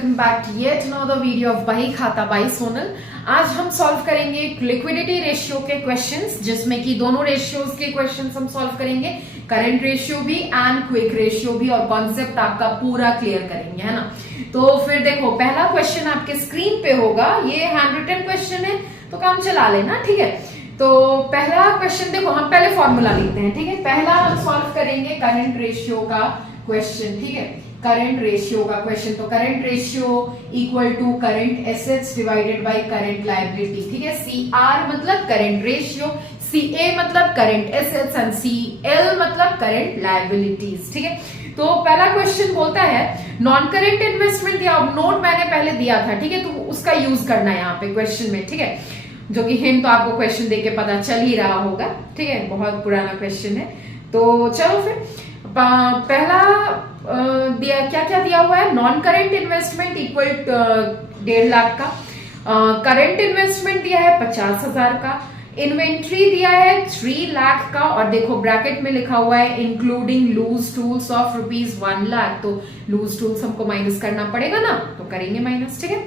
Welcome back to yet another video of Bahi Khata by Sonal. आज हम solve करेंगे लिक्विडिटी रेशियो के क्वेश्चंस, जिसमें कि दोनों रेशियोज के क्वेश्चंस हम सॉल्व करेंगे, करंट रेशियो भी एंड क्विक रेशियो भी, और कॉन्सेप्ट आपका पूरा क्लियर करेंगे, है ना। तो फिर देखो, पहला क्वेश्चन आपके स्क्रीन पे होगा, ये हैंड रिटन क्वेश्चन है तो काम चला लेना, ठीक है। तो पहला क्वेश्चन देखो, हम पहले फॉर्मूला लिखते हैं, ठीक है। पहला हम सॉल्व करेंगे करंट रेशियो का क्वेश्चन, ठीक है। करंट रेशियो का क्वेश्चन, तो current ratio equal to current assets divided by current liability, ठीक है। CR मतलब करंट रेशियो, CA मतलब करंट एसेट्स एंड CL मतलब करंट लायबिलिटीज, ठीक है। तो पहला क्वेश्चन बोलता है नॉन करंट इन्वेस्टमेंट दिया, नोट मैंने पहले दिया था, ठीक है, तो उसका यूज करना है यहाँ पे क्वेश्चन में, ठीक है। जो कि हिंट तो आपको क्वेश्चन देख के पता चल ही रहा होगा, ठीक है, बहुत पुराना क्वेश्चन है। तो चलो फिर पहला दिया, क्या क्या दिया हुआ है, non current investment equal 1.5 lakh का, करेंट इन्वेस्टमेंट दिया है 50,000 का, इन्वेंट्री दिया है 3 लाख का, और देखो ब्रैकेट में लिखा हुआ है including loose tools of ₹1 lakh, तो लूज टूल्स हमको माइनस करना पड़ेगा ना, तो करेंगे माइनस, ठीक है।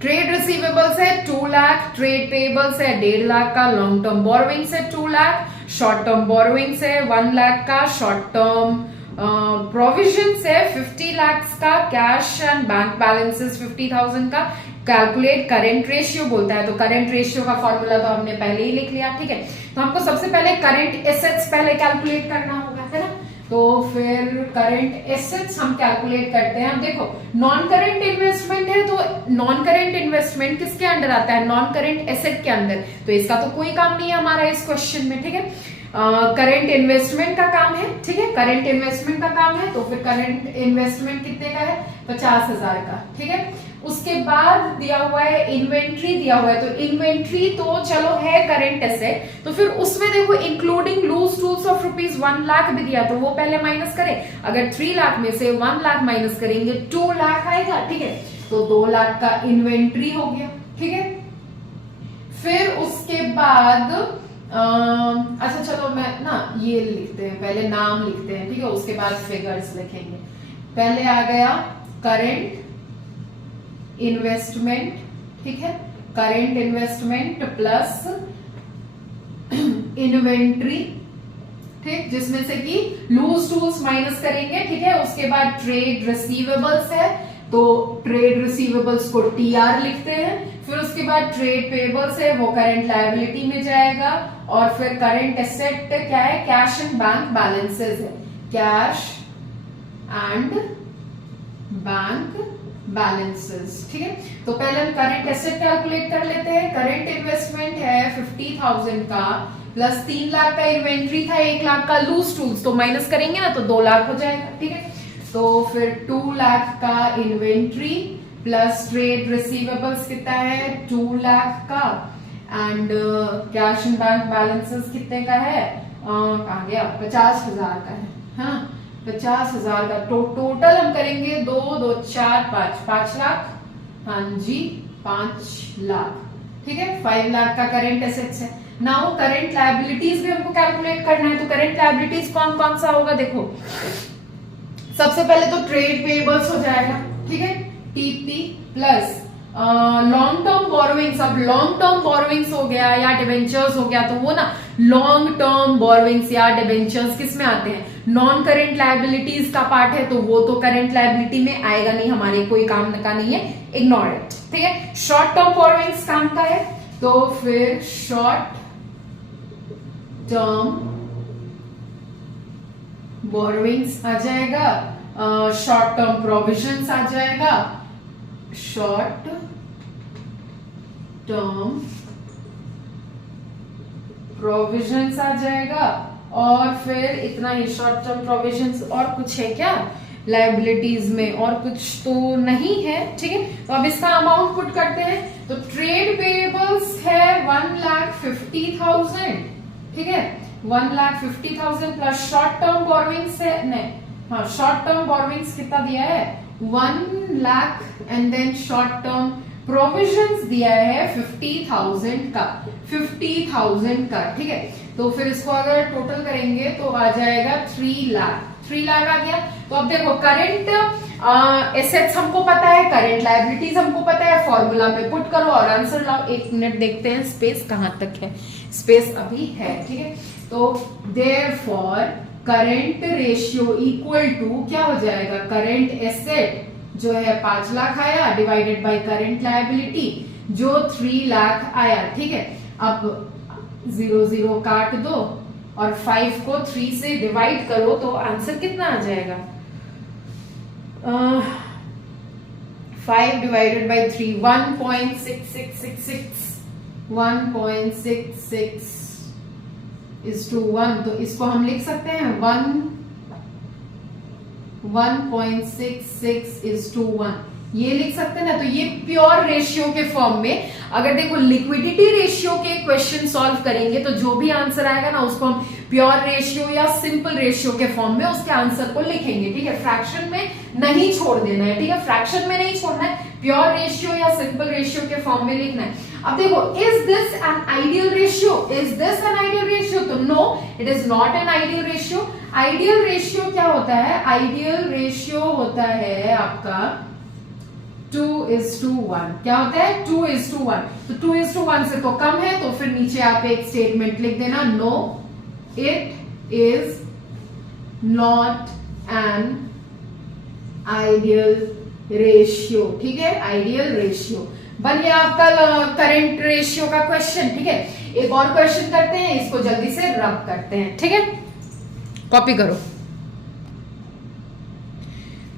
ट्रेड रिसीवेबल्स है 2 लाख, ट्रेड पेबल्स है 1.5 लाख का, लॉन्ग टर्म बोरोइंग्स है 2 लाख, शॉर्ट टर्म बोरोइंग्स है 1 लाख का, शॉर्ट टर्म प्रोविजंस है 50 लाख का, कैश एंड बैंक बैलेंसेस 50,000 का। कैलकुलेट करंट रेशियो बोलता है, तो करंट रेशियो का फॉर्मूला तो हमने पहले ही लिख लिया, ठीक है। तो हमको सबसे पहले करंट एसेट्स पहले कैलकुलेट करना होगा, है ना। तो फिर करंट एसेट्स हम कैलकुलेट करते हैं। अब देखो, नॉन करंट इन्वेस्टमेंट है, तो नॉन करंट इन्वेस्टमेंट किसके अंडर आता है, नॉन करंट एसेट के अंदर, तो इसका तो कोई काम नहीं है हमारा इस क्वेश्चन में, ठीक है। करंट इन्वेस्टमेंट का काम है, ठीक है, करंट इन्वेस्टमेंट का काम है, तो फिर करंट इन्वेस्टमेंट कितने का है, 50,000 का, ठीक है। उसके बाद दिया हुआ है इन्वेंट्री दिया हुआ है, तो इन्वेंट्री तो चलो है करंट एसेट, तो फिर उसमें देखो including loose tools of ₹1 lakh भी दिया, तो वो पहले माइनस करें। अगर 3 लाख में से 1 लाख माइनस करेंगे 2 लाख आएगा, ठीक है, तो 2 लाख का इन्वेंट्री हो गया, ठीक है। फिर उसके बाद अच्छा चलो मैं ना ये लिखते हैं, पहले नाम लिखते हैं, ठीक है, उसके बाद फिगर्स लिखेंगे। पहले आ गया करंट इन्वेस्टमेंट, ठीक है, करंट इन्वेस्टमेंट प्लस इन्वेंट्री, ठीक, जिसमें से कि लूज टूल्स माइनस करेंगे, ठीक है। उसके बाद ट्रेड रिसीवेबल्स है, तो ट्रेड रिसीवेबल्स को TR लिखते हैं। फिर उसके बाद ट्रेड पेबल्स है, वो करंट लायबिलिटी में जाएगा, और फिर करंट एसेट क्या है, कैश एंड बैंक बैलेंसेस है, कैश एंड बैंक बैलेंसेस, ठीक है। तो पहले हम करंट एसेट कैलकुलेट कर लेते हैं। करंट इन्वेस्टमेंट है 50,000 का, प्लस 3 लाख का इन्वेंट्री था, 1 लाख का लूज टूल्स, तो माइनस करेंगे ना, तो 2 लाख हो जाएगा, ठीक है। तो फिर 2 लाख का इन्वेंट्री प्लस ट्रेड रिसीवेबल्स कितना है 2 लाख का, and cash and bank balances कितने का है, कहाँ गया, 50,000 का है, हाँ 50,000 का। तो टोटल हम करेंगे 2 2 4 5 लाख, हाँ जी 5 लाख, ठीक है। 5 लाख का करंट एसेट्स है। नाउ करंट लायबिलिटीज भी हमको कैलकुलेट करना है, तो करंट लायबिलिटीज कौन कौन सा होगा, देखो सबसे पहले तो ट्रेड पेबल्स हो जाएगा, ठीक है, TP plus long term borrowings. अब लॉन्ग टर्म बोरोइंग्स हो गया या डिवेंचर्स हो गया, तो वो ना लॉन्ग टर्म बोरोइंग्स या डिवेंचर्स किस में आते हैं, नॉन करंट लायबिलिटीज का पार्ट है, तो वो तो करंट लायबिलिटी में आएगा नहीं, हमारे कोई काम का नहीं है, इग्नोर इट, ठीक है। शॉर्ट टर्म बोरोइंग्स काम का है, तो फिर शॉर्ट टर्म बोरोइंग्स आ जाएगा, शॉर्ट टर्म प्रोविजंस आ जाएगा, शॉर्ट टर्म प्रोविजंस आ जाएगा, और फिर इतना ही शॉर्ट टर्म प्रोविजंस। और कुछ है क्या लायबिलिटीज में, और कुछ तो नहीं है, ठीक है। तो अब इसका अमाउंट पुट करते हैं, तो ट्रेड पेबल्स है 1,50,000, ठीक है, 1,50,000 प्लस शॉर्ट टर्म बोरोइंग्स है, नहीं हाँ शॉर्ट टर्म बोरोइंग्स कितना दिया है 1 lakh, and then short term provisions दिया है 50,000 का, 50,000 का, ठीक है। तो फिर इसको अगर टोटल करेंगे तो आ जाएगा 3 लाख, 3 लाख आ गया। तो अब देखो करंट एसेट्स हमको पता है, करंट लायबिलिटीज हमको पता है, फॉर्मूला में पुट करो और आंसर लाओ। 1 मिनट देखते हैं स्पेस कहां तक है, स्पेस अभी है, ठीक है। तो therefore current ratio equal to क्या हो जाएगा, करंट एसेट जो है 5 लाख आया डिवाइडेड बाय करंट लायबिलिटी जो 3 लाख आया, ठीक है। अब 0 0 काट दो और 5 को 3 से डिवाइड करो तो आंसर कितना आ जाएगा, 5 डिवाइडेड बाय 3 1.6666 1.66 इज टू 1, तो इसको हम लिख सकते हैं 1.66 इज टू 1, ये लिख सकते हैं ना। तो ये प्योर रेशियो के फॉर्म में, अगर देखो लिक्विडिटी रेशियो के क्वेश्चन सॉल्व करेंगे तो जो भी आंसर आएगा ना उसको हम प्योर रेशियो या सिंपल रेशियो के फॉर्म में उसके आंसर को लिखेंगे, ठीक है। फ्रैक्शन में नहीं छोड़ देना है, ठीक है, फ्रैक्शन में नहीं छोड़ना है, प्योर रेशियो या सिंपल रेशियो के फॉर्म में लिखना है। अब देखो, is this an ideal ratio, is this an ideal ratio, तो no it is not an ideal ratio. Ideal ratio क्या होता है, आइडियल रेशियो होता है आपका 2:1, क्या होता है 2:1, तो 2:1 से तो कम है, तो फिर नीचे आप एक स्टेटमेंट लिख देना, no it is not an ideal ratio, ठीक है, आइडियल रेशियो। बन गया आपका करंट रेशियो का क्वेश्चन, ठीक है। एक और क्वेश्चन करते हैं, इसको जल्दी से रब करते हैं, ठीक है, कॉपी करो।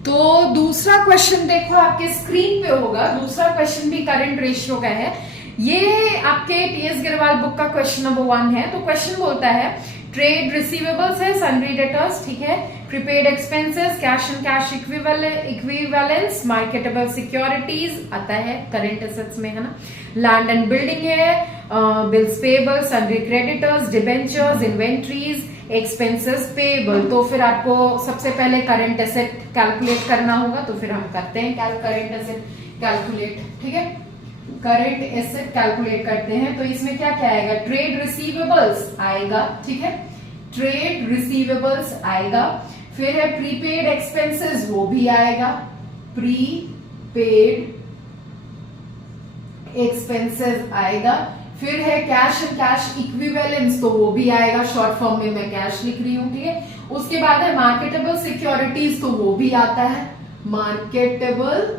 तो दूसरा क्वेश्चन देखो आपके स्क्रीन पे होगा, दूसरा क्वेश्चन भी करंट रेशियो का है। ये आपके टीएस गिरवाल बुक का क्वेश्चन नंबर 1 है। तो क्वेश्चन बोलता है ट्रेड रिसीवेबल्स है, सन्ड्री डेटर्स, ठीक है, prepaid expenses, cash and cash equivalence, marketable securities आता है करंट एसेट्स में, है ना, लैंड एंड बिल्डिंग है, bills payable, sundry creditors, debentures, inventories, expenses payable. तो फिर आपको सबसे पहले करंट एसेट कैलकुलेट करना होगा, तो फिर हम करते हैं करंट एसेट कैलकुलेट, ठीक है, करंट एसेट कैलकुलेट करते हैं। तो इसमें क्या क्या आएगा, ट्रेड रिसीवेबल्स आएगा, ठीक है, ट्रेड रिसीवेबल्स आएगा, फिर है प्रीपेड एक्सपेंसेस, वो भी आएगा, प्रीपेड एक्सपेंसेस आएगा, फिर है कैश एंड कैश इक्विवेलेंस, तो वो भी आएगा, शॉर्ट फॉर्म में मैं कैश लिख रही हूं, ठीक है। उसके बाद है मार्केटेबल सिक्योरिटीज, तो वो भी आता है, मार्केटेबल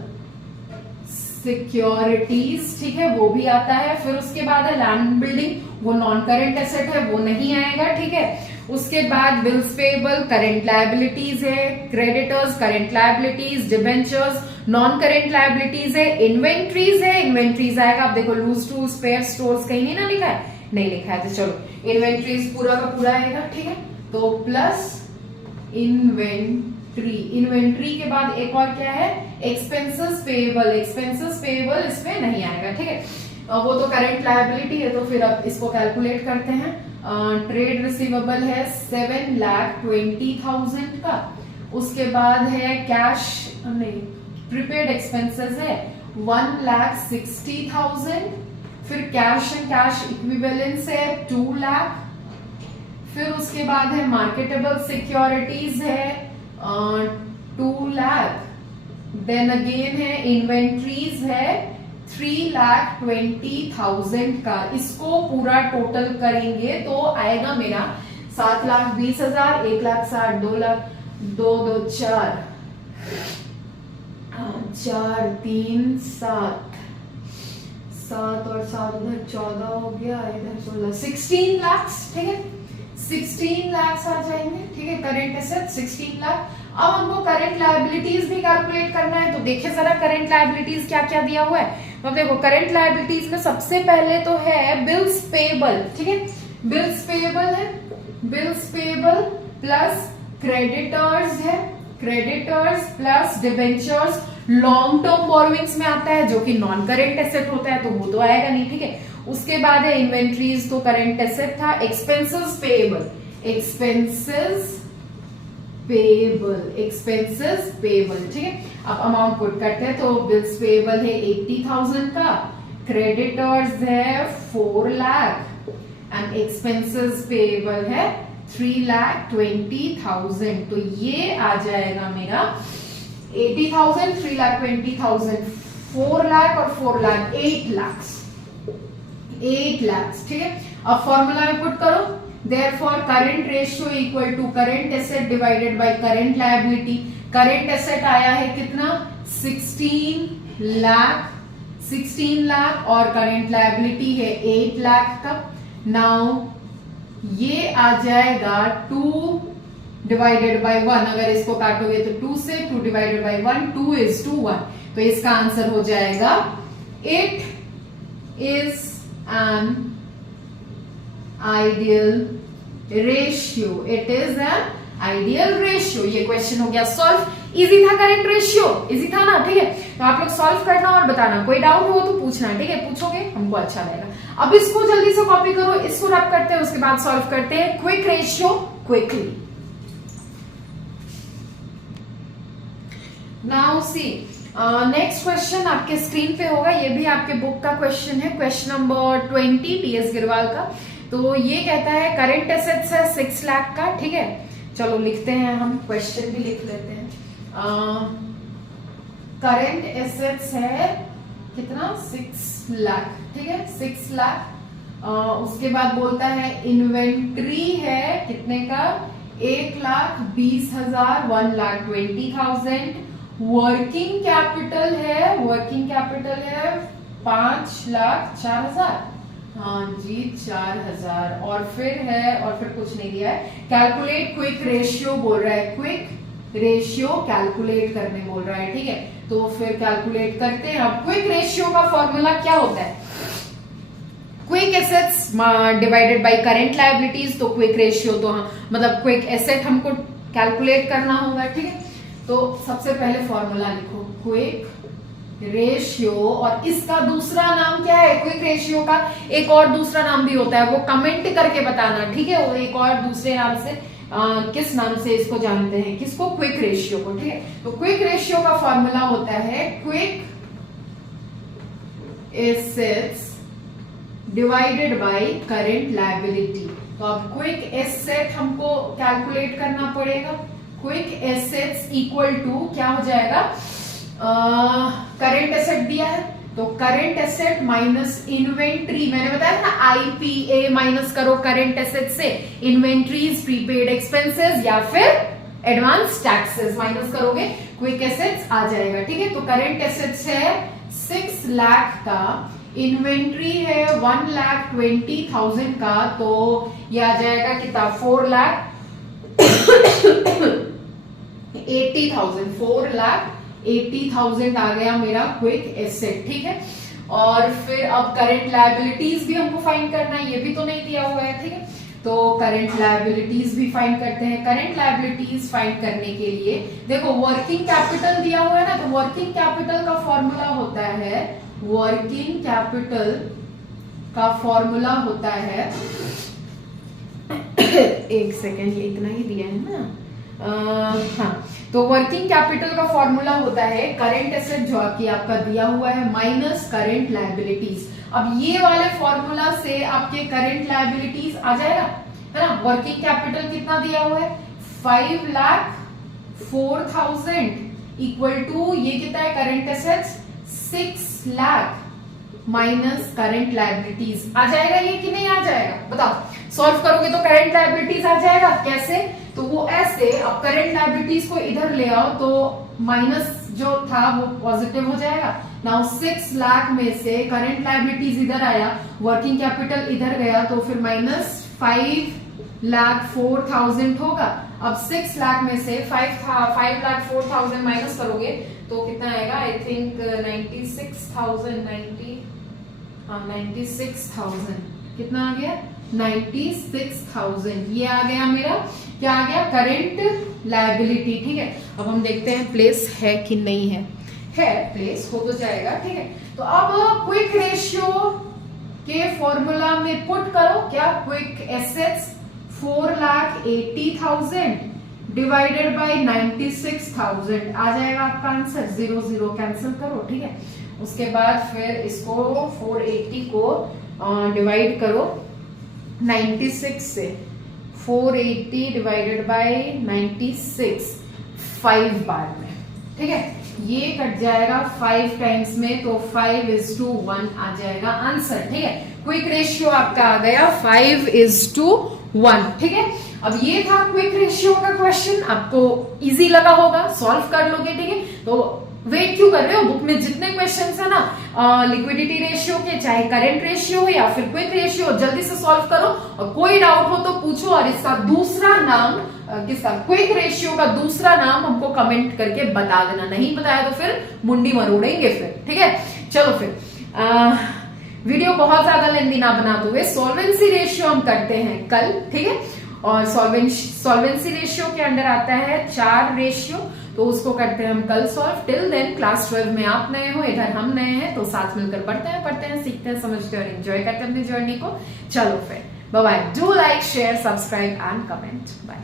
सिक्योरिटीज, ठीक है, वो भी आता है। फिर उसके बाद है लैंड बिल्डिंग, वो नॉन करंट एसेट है, वो नहीं आएगा, ठीक है। उसके बाद बिल्स पेबल करंट लायबिलिटीज है, creditors current liabilities, debentures non current liabilities है, इन्वेंट्रीज है, इन्वेंट्रीज आएगा। आप देखो लूज टू स्पेयर स्टोर्स कहीं नहीं ना लिखा है, नहीं लिखा है, तो चलो इन्वेंट्रीज पूरा का पूरा आएगा, ठीक है। तो प्लस इन्वेंट्री के बाद एक और क्या है, एक्सपेंसेस पेएबल, एक्सपेंसेस पेएबल इसमें नहीं आएगा, ठीक है, वो तो करंट लायबिलिटी है। तो फिर अब इसको कैलकुलेट करते हैं। ट्रेड रिसीवेबल है 7,20,000 का, उसके बाद है कैश नहीं प्रीपेड एक्सपेंसेस है 1,60,000, फिर कैश एंड कैश इक्विवेलेंस है 2 लाख, फिर उसके बाद है मार्केटेबल सिक्योरिटीज है 2 लाख, देन अगेन है इन्वेंट्रीज है 3,20,000 का। इसको पूरा टोटल करेंगे तो आएगा मेरा 7,20,000, 1,60,000, 2 लाख, 2 2 4 4 3 7 7 और 7 उधर 14 हो गया, इधर 16, 16 लाख, ठीक है, 16 लाख आ जाएंगे, ठीक है, करंट एसेट 16 लाख। अब हमको करंट लायबिलिटीज भी कैलकुलेट करना है, तो देखिए जरा करंट लायबिलिटीज क्या क्या दिया हुआ है। तो देखो करंट लायबिलिटीज में सबसे पहले तो है बिल्स पेएबल, ठीक है, बिल्स पेएबल है, बिल्स पेएबल प्लस क्रेडिटर्स है, creditors plus debentures, long term borrowings में आता है जो कि नॉन करंट एसेट होता है, तो वो तो आएगा नहीं, ठीक है। उसके बाद है इन्वेंट्रीज, तो करंट एसेट था, expenses payable, expenses payable, expenses payable, ठीक है। अब अमाउंट पुट करते हैं, तो बिल्स पेएबल है 80,000 का, क्रेडिटर्स है 4 लाख एंड एक्सपेंसेस पेएबल है 3,20,000। तो ये आ जाएगा मेरा 80,000, 3,20,000, 4 लाख और 4 लाख, 8 लाख, 8 लाख, ठीक है। अब फॉर्मूला में पुट करो, therefore current ratio equal to current asset divided by current liability. Current asset आया है कितना, 16 लाख, 16 लाख और करंट लायबिलिटी है 8 लाख का। नाउ ये आ जाएगा 2 डिवाइडेड बाय 1, अगर इसको काटोगे तो 2 से, 2 डिवाइडेड बाय 1, 2 is to 1, तो इसका आंसर हो जाएगा it is an ideal ratio, it is an ideal ratio. ये क्वेश्चन हो गया सॉल्व। इजी था करंट रेशियो, इजी था ना, ठीक है। तो आप लोग सॉल्व करना और बताना, कोई डाउट हो तो पूछना, ठीक है, पूछोगे हमको अच्छा लगेगा। अब इसको जल्दी से कॉपी करो, इसको रब करते हैं, उसके बाद सॉल्व करते हैं quick ratio quickly. Now see next question आपके स्क्रीन पे होगा, ये भी आपके बुक का क्वेश्चन है, क्वेश्चन नंबर 20 टीएस गिरवाल का। तो ये कहता है करंट एसेट्स है 6 लाख का, ठीक है। चलो लिखते हैं, हम क्वेश्चन भी लिख लेते हैं। करंट एसेट्स है कितना, 6 लाख, ठीक है, 6 लाख। उसके बाद बोलता है इन्वेंट्री है कितने का, 1,20,000, 1,20,000। वर्किंग कैपिटल है, वर्किंग कैपिटल है 5,04,000, हाँ जी 4,000। और फिर है, और फिर कुछ नहीं दिया है। कैलकुलेट क्विक रेशियो बोल रहा है, क्विक रेशियो कैलकुलेट करने बोल रहा है, ठीक है। तो फिर कैलकुलेट करते हैं। अब क्विक रेशियो का फॉर्मूला क्या होता है, quick assets divided by current liabilities. तो क्विक रेशियो तो मतलब क्विक एसेट हमको कैलकुलेट करना होगा, ठीक है। तो सबसे पहले फॉर्मूला लिखो, क्विक रेशियो, और इसका दूसरा नाम क्या है, क्विक रेशियो का एक और दूसरा नाम भी होता है, वो कमेंट करके बताना, ठीक है। वो एक और दूसरे नाम से किस नाम से इसको जानते हैं, किसको, क्विक रेशियो को, ठीक है। तो क्विक रेशियो का फॉर्मूला होता है quick assets divided by current liability. तो अब क्विक एसेट हमको कैलकुलेट करना पड़ेगा। क्विक एसेट्स इक्वल टू क्या हो जाएगा, करंट एसेट दिया है तो करंट एसेट माइनस इन्वेंट्री, मैंने बताया ना आईपीए माइनस करो करंट एसेट से, इन्वेंट्रीज, प्रीपेड एक्सपेंसेस या फिर एडवांस टैक्सेस माइनस करोगे, क्विक एसेट्स आ जाएगा, ठीक है। तो करंट एसेट्स है 6 लाख का, इन्वेंट्री है 1,20,000 का, तो ये आ जाएगा कितना, 4,80,000, 4,80,000 आ गया मेरा क्विक एसेट, ठीक है। और फिर अब करंट लायबिलिटीज भी हमको फाइंड करना है, ये भी तो नहीं दिया हुआ है, ठीक है। तो करंट लायबिलिटीज भी फाइंड करते हैं। करंट लायबिलिटीज फाइंड करने के लिए देखो वर्किंग कैपिटल दिया हुआ है ना, तो वर्किंग कैपिटल का फॉर्मूला होता है, वर्किंग कैपिटल का फॉर्मूला होता है एक सेकेंड, ये इतना ही दिया है ना, हाँ। तो वर्किंग कैपिटल का फॉर्मूला होता है करंट एसेट जो कि आपका दिया हुआ है माइनस करंट लायबिलिटीज। अब ये वाले फॉर्मूला से आपके करंट लायबिलिटीज आ जाएगा, है ना। वर्किंग कैपिटल कितना दिया हुआ है, 5,04,000 इक्वल टू ये कितना है, current assets 6 lakh minus current liabilities. आ जाएगा ये कि नहीं आ जाएगा, बताओ। सॉल्व करोगे तो करंट लायबिलिटीज आ जाएगा, कैसे, तो वो ऐसे, अब करंट लायबिलिटीज को इधर ले आओ तो माइनस जो था वो पॉजिटिव हो जाएगा। नाउ 6 लाख में से करंट लायबिलिटीज इधर आया, वर्किंग कैपिटल इधर गया, तो फिर माइनस 5,04,000 होगा। अब 6 लाख में से 5,04,000 माइनस करोगे तो कितना आएगा, आई थिंक 96,000, कितना आ गया, 96,000। ये आ गया मेरा, क्या आ गया, करंट लायबिलिटी, ठीक है। अब हम देखते हैं प्लेस है कि नहीं है, प्लेस हो तो जाएगा, ठीक है। तो अब क्विक रेशियो के फॉर्मूला में पुट करो, क्या, क्विक एसेट्स 4,80,000 डिवाइडेड बाय 96,000 आ जाएगा आपका आंसर। 0 0 कैंसिल करो, ठीक है। उसके बाद फिर इसको 480 को डिवाइड करो 96 से, 480 डिवाइडेड बाय 96 5 बार में, ठीक है, ये कट जाएगा 5 टाइम्स में, तो 5:1 आ जाएगा आंसर। ठीक है, क्विक रेशियो आपका आ गया 5:1। ठीक है, अब ये था क्विक रेशियो का क्वेश्चन, आपको इजी लगा होगा, सॉल्व कर लोगे। ठीक है, तो वेट क्यों कर रहे हो, बुक में जितने क्वेश्चंस है ना लिक्विडिटी रेशियो के, चाहे करंट रेशियो हो या फिर क्विक रेशियो, जल्दी से सॉल्व करो, और कोई डाउट हो तो पूछो। और इसका दूसरा नाम किसका, क्विक रेशियो का दूसरा नाम हमको कमेंट करके बता देना, नहीं बताया तो फिर मुंडी मरोड़ेंगे फिर। ठीक है, चलो फिर वीडियो बहुत ज्यादा लेंदी ना बनाते हुए सॉल्वेंसी रेशियो हम करते हैं कल। ठीक है, और सॉल्वेंसी रेशियो के अंडर आता है 4 रेशियो, तो उसको करते हैं हम कल सॉल्व। टिल देन क्लास 12 में आप नए हो, इधर हम नए हैं, तो साथ मिलकर पढ़ते हैं, सीखते हैं, समझते हैं और एंजॉय करते हैं अपनी जर्नी को। चलो फिर bye bye, do like, share, subscribe and comment. Bye.